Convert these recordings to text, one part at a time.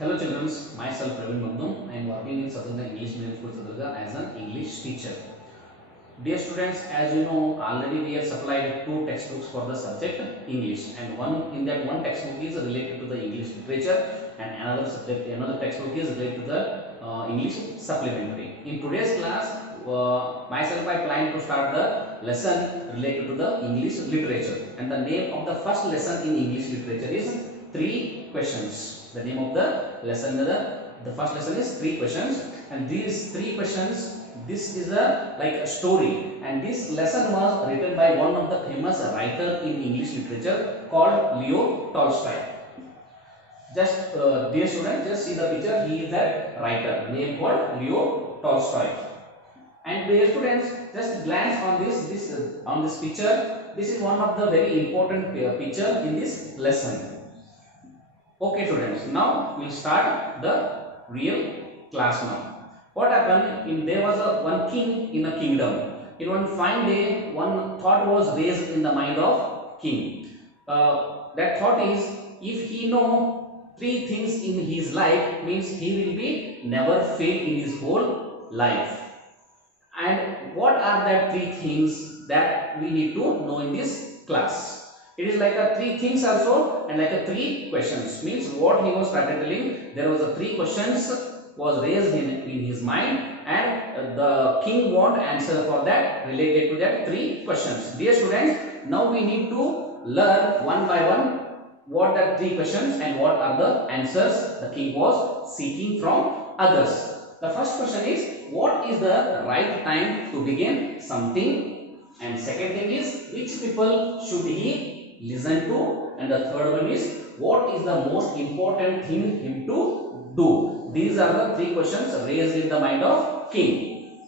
Hello children, myself Praveen Magdum. I am working in Southern English Medium School Sadurga as an English teacher. Dear students, as you know, already we have supplied 2 textbooks for the subject English, and one textbook is related to the English literature, and another textbook is related to the English supplementary. In today's class, myself I plan to start the lesson related to the English literature, and the name of the first lesson in English literature is 3 questions. The name of the lesson, the first lesson is 3 questions, and these 3 questions, this is like a story, and this lesson was written by one of the famous writer in English literature called Leo Tolstoy. Just dear students, just see the picture. He is a writer name called Leo Tolstoy. And dear students, just glance on this picture. This is one of the very important picture in this lesson. Okay students, now we'll start the real class now. What happened? There was one king in a kingdom. In one fine day, one thought was raised in the mind of king. That thought is, if he know 3 things in his life, means he will be never fail in his whole life. And what are that 3 things that we need to know in this class? It is like a 3 things also, and like a 3 questions. Means what he was started telling, there was a 3 questions was raised in his mind, and the king want answer for that related to that 3 questions. Dear students, now we need to learn one by one what are 3 questions and what are the answers the king was seeking from others. The first question is, what is the right time to begin something? And second thing is, which people should he listen to? And the third one is, what is the most important thing him to do? These are the 3 questions raised in the mind of king.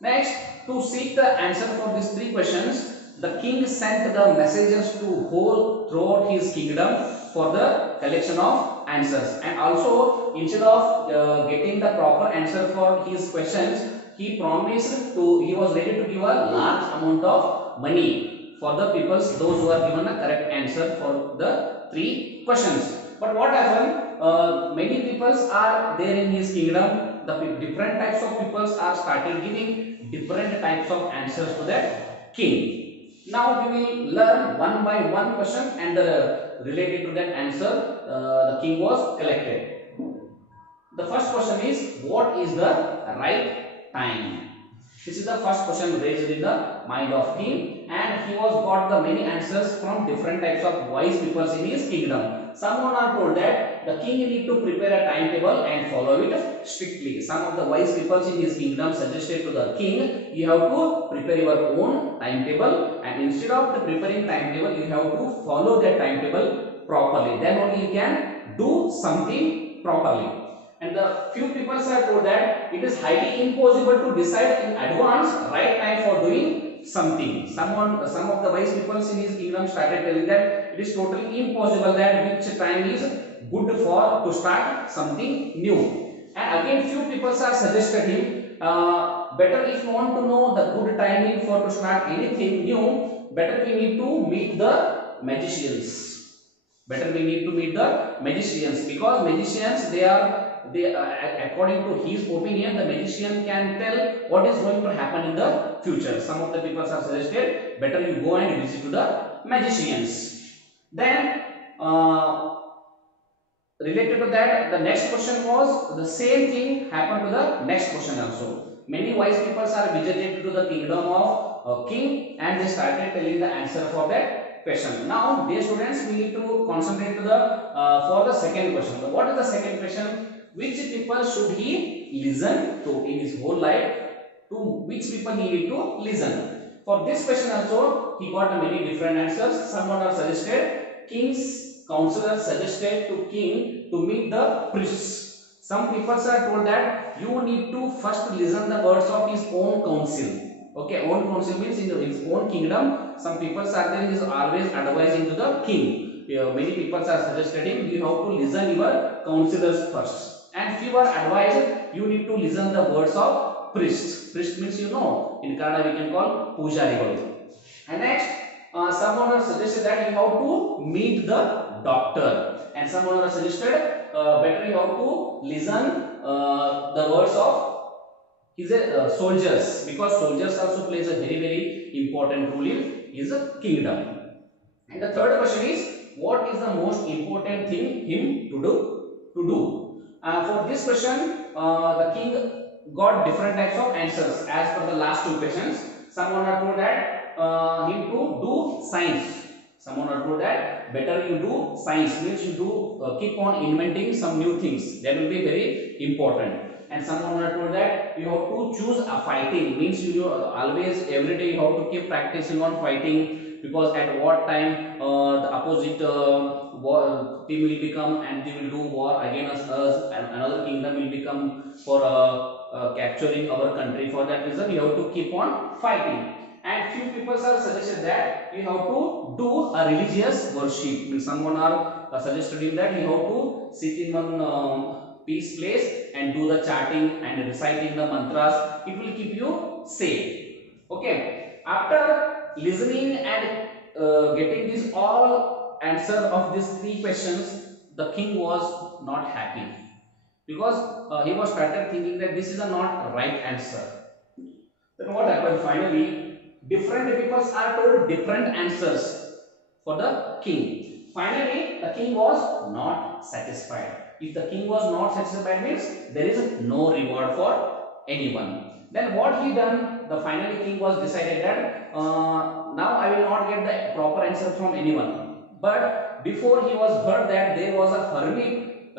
Next, to seek the answer for these 3 questions, the king sent the messengers to throughout his kingdom for the collection of answers. And also, instead of getting the proper answer for his questions, he was ready to give a large amount of money for the peoples, those who are given a correct answer for the 3 questions. But what happened? Many peoples are there in his kingdom. The different types of peoples are started giving different types of answers to that king. Now we will learn one by one question, and related to that answer, the king was collected. The first question is, what is the right time? This is the first question raised in the mind of king, and he was got the many answers from different types of wise peoples in his kingdom. Someone are told that the king need to prepare a timetable and follow it strictly. Some of the wise peoples in his kingdom suggested to the king, you have to prepare your own timetable, and instead of the preparing timetable, you have to follow that timetable properly. Then only you can do something properly. And the few people are told that it is highly impossible to decide in advance right time for doing something. Some of the wise people in his kingdom started telling that it is totally impossible that which time is good for to start something new. And again, few people are suggested him, better if you want to know the good timing for to start anything new, better we need to meet the magicians. Better we need to meet the magicians, because magicians they according to his opinion, the magician can tell what is going to happen in the future. Some of the people are suggested, better you go and visit to the magicians. Then related to that, the next question was the same thing happened to the next question also. Many wise people are visited to the kingdom of king, and they started telling the answer for that question. Now, dear students, we need to concentrate to the for the second question. What is the second question? Which people should he listen to in his whole life? To which people he need to listen? For this question also, he got many different answers. Someone are suggested, king's counselor suggested to king to meet the priests. Some people are told that you need to first listen the words of his own council. Okay, own council means in his own kingdom. Some people are there is always advising to the king. Many people are suggested him, you have to listen your counselors first. And few are advised, you need to listen the words of priest. Priest means, you know, in Kannada we can call pujari. And next, someone has suggested that you have to meet the doctor. and someone has suggested better you have to listen the words of his soldiers, because soldiers also plays a very important role in his kingdom. And the third question is, what is the most important thing him to do? For this question, the king got different types of answers as per the last two questions. Someone had told that him to do science. Someone had told that better you do science, means you do keep on inventing some new things. That will be very important. And someone had told that you have to choose a fighting, means you always every day you have to keep practicing on fighting, because at what time the opposite team will become and they will do war against us, and another kingdom will become for capturing our country. For that reason you have to keep on fighting. And few people have suggested that you have to do a religious worship, means someone are suggested in that you have to sit in one peace place and do the chanting and reciting the mantras. It will keep you safe. Okay, after listening and getting this all answer of these three questions, the king was not happy, because he was started thinking that this is a not right answer. Then what happened? Finally, different people are told different answers for the king. Finally, the king was not satisfied. If the king was not satisfied, means there is no reward for anyone. Then what he done? The finally king was decided that now I will not get the proper answer from anyone. But before he was heard that there was a hermit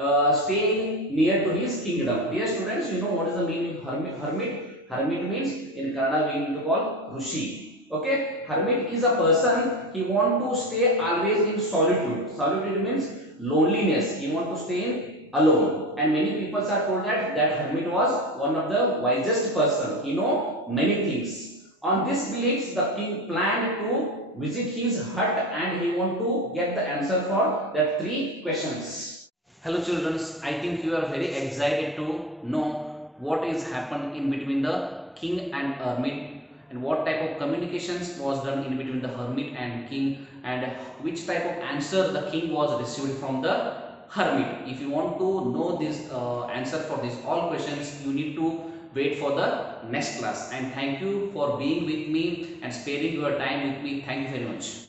staying near to his kingdom. Dear students, you know what is the meaning of hermit? Hermit means in Kannada we need to call Rishi. Okay, hermit is a person, he want to stay always in solitude. Solitude means loneliness. He want to stay in alone. And many people are told that hermit was one of the wisest person. He know many things. On this beliefs, the king planned to visit his hut and he want to get the answer for the three questions. Hello children, I think you are very excited to know what is happened in between the king and hermit, and what type of communications was done in between the hermit and king, and which type of answer the king was received from the hermit. If you want to know this answer for these all questions, you need to wait for the next class. And thank you for being with me and sparing your time with me. Thank you very much.